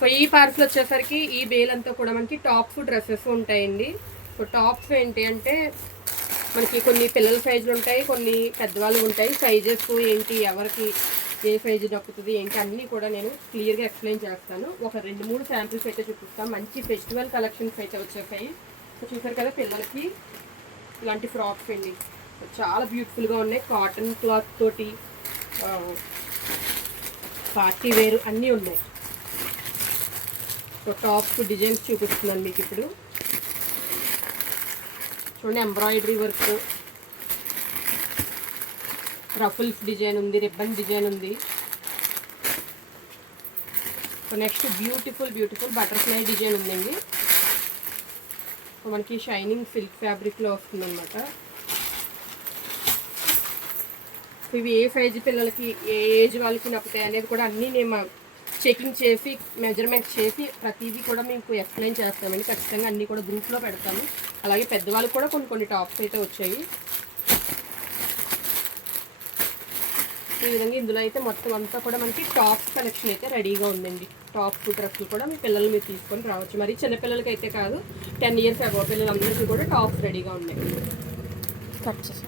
So ఈ parcel వచ్చేసరికి ఈ బేల్ అంతా కూడా మనకి టాప్స్ డ్రెస్సెస్ ఉంటాయండి. సో టాప్స్ ఏంటి అంటే మనకి కొన్ని పిల్లల సైజులు ఉంటాయి, కొన్ని పెద్దవాళ్ళు ఉంటాయి. సైజెస్ ఏంటి, ఎవరికి ఏ సైజు దక్కుతుంది ఏంటి అన్నీ కూడా నేను క్లియర్గా ఎక్స్ప్లెయిన్ చేస్తాను. ఒక 2-3 శాంపిల్స్ అయితే చూపిస్తాను. మంచి ఫెస్టివల్ కలెక్షన్స్ అయితే వచ్చేసాయి. సో చూసారు కదా పిల్లలకి ఇలాంటి ఫ్రాక్స్ అండి, చాలా బ్యూటిఫుల్గా ఉన్నాయి. కాటన్ క్లాత్ తోటి పార్టీ వేర్ అన్నీ ఉన్నాయి. సో టాప్స్ డిజైన్స్ చూపిస్తున్నాను మీకు ఇప్పుడు. చూడండి, ఎంబ్రాయిడరీ వర్క్, రఫుల్స్ డిజైన్ ఉంది, రిబ్బన్ డిజైన్ ఉంది. So next beautiful butterfly design ఉందండి. సో మనకి షైనింగ్ సిల్క్ ఫ్యాబ్రిక్లో వస్తుందన్నమాట. ఇవి ఏ సైజు పిల్లలకి ఏ ఏజ్ వాళ్ళకి నప్పుతాయి అనేది కూడా అన్నీ నేను చెకింగ్ చేసి మెజర్మెంట్ చేసి ప్రతిదీ కూడా మీకు ఎక్స్ప్లెయిన్ చేస్తామండి. ఖచ్చితంగా అన్నీ కూడా గ్రూప్లో పెడతాము. అలాగే పెద్దవాళ్ళకి కూడా కొన్ని టాప్స్ అయితే వచ్చాయి. ఈ విధంగా ఇందులో అయితే మొత్తం అంతా కూడా మనకి టాప్స్ కలెక్షన్ అయితే రెడీగా ఉందండి. టాప్స్ డ్రెస్సులు కూడా మీ పిల్లలు మీరు తీసుకొని రావచ్చు. మరి చిన్నపిల్లలకి అయితే కాదు, 10 ఇయర్స్ అబోవ్ పిల్లలందరికీ కూడా టాప్స్ రెడీగా ఉన్నాయి. కట్ చేసి